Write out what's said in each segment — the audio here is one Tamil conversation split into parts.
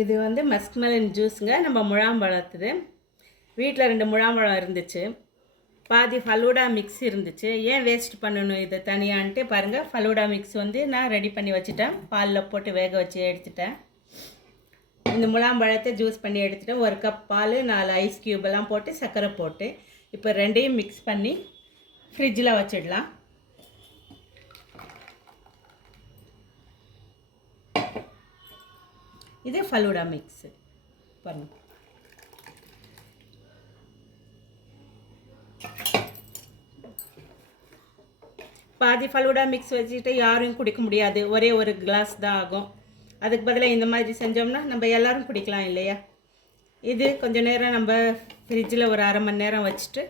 இது வந்து மஸ்க்மெலன் ஜூஸுங்க. நம்ம முழாம்பழத்துது வீட்டில் 2 முழாம்பழம் இருந்துச்சு. பாதி ஃபலூடா மிக்ஸ் இருந்துச்சு. ஏன் வேஸ்ட் பண்ணணும் இதை தனியான்ட்டு பாருங்கள். ஃபலூடா மிக்ஸ் வந்து நான் ரெடி பண்ணி வச்சுட்டேன். பாலில் போட்டு வேக வச்சு எடுத்துட்டேன். இந்த முழாம்பழத்தை ஜூஸ் பண்ணி எடுத்துட்டேன். 1 கப் பால், 4 ஐஸ் க்யூபெல்லாம் போட்டு சர்க்கரை போட்டு இப்போ ரெண்டையும் மிக்ஸ் பண்ணி ஃப்ரிட்ஜில் வச்சிடலாம். இது ஃபலூடா மிக்ஸு பாருங்க. பாதி ஃபலூடா மிக்ஸ் வச்சுக்கிட்டு யாரும் குடிக்க முடியாது. ஒரே ஒரு கிளாஸ் தான் ஆகும். அதுக்கு பதிலாக இந்த மாதிரி செஞ்சோம்னா நம்ம எல்லோரும் குடிக்கலாம் இல்லையா. இது கொஞ்சம் நேரம் நம்ம ஃப்ரிட்ஜில் ஒரு அரை மணி நேரம் வச்சுட்டு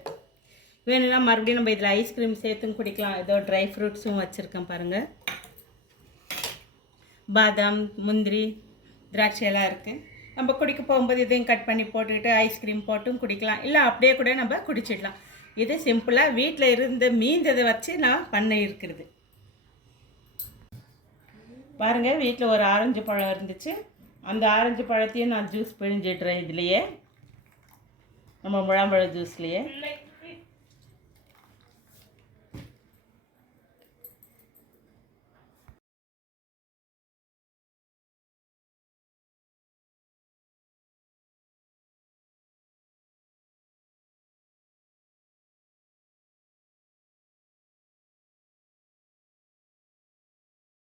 வேணும்னா மறுபடியும் நம்ம இதில் ஐஸ்கிரீம் சேர்த்தும் குடிக்கலாம். ஏதோ ட்ரை ஃப்ரூட்ஸும் வச்சுருக்கேன் பாருங்கள். பாதாம், முந்திரி, திராட்சை எல்லாம் இருக்குது. நம்ம குடிக்க போகும்போது இதையும் கட் பண்ணி போட்டுக்கிட்டு ஐஸ்கிரீம் போட்டும் குடிக்கலாம். இல்லை அப்படியே கூட நம்ம குடிச்சிடலாம். இது சிம்பிளாக வீட்டில் இருந்த மீந்ததை வச்சு நான் பண்ண இருக்கிறது. பாருங்கள், வீட்டில் ஒரு ஆரஞ்சு பழம் இருந்துச்சு. அந்த ஆரஞ்சு பழத்தையும் நான் ஜூஸ் பிழிஞ்சிடுறேன். இதுலேயே நம்ம முழாம்பழ ஜூஸ்லேயே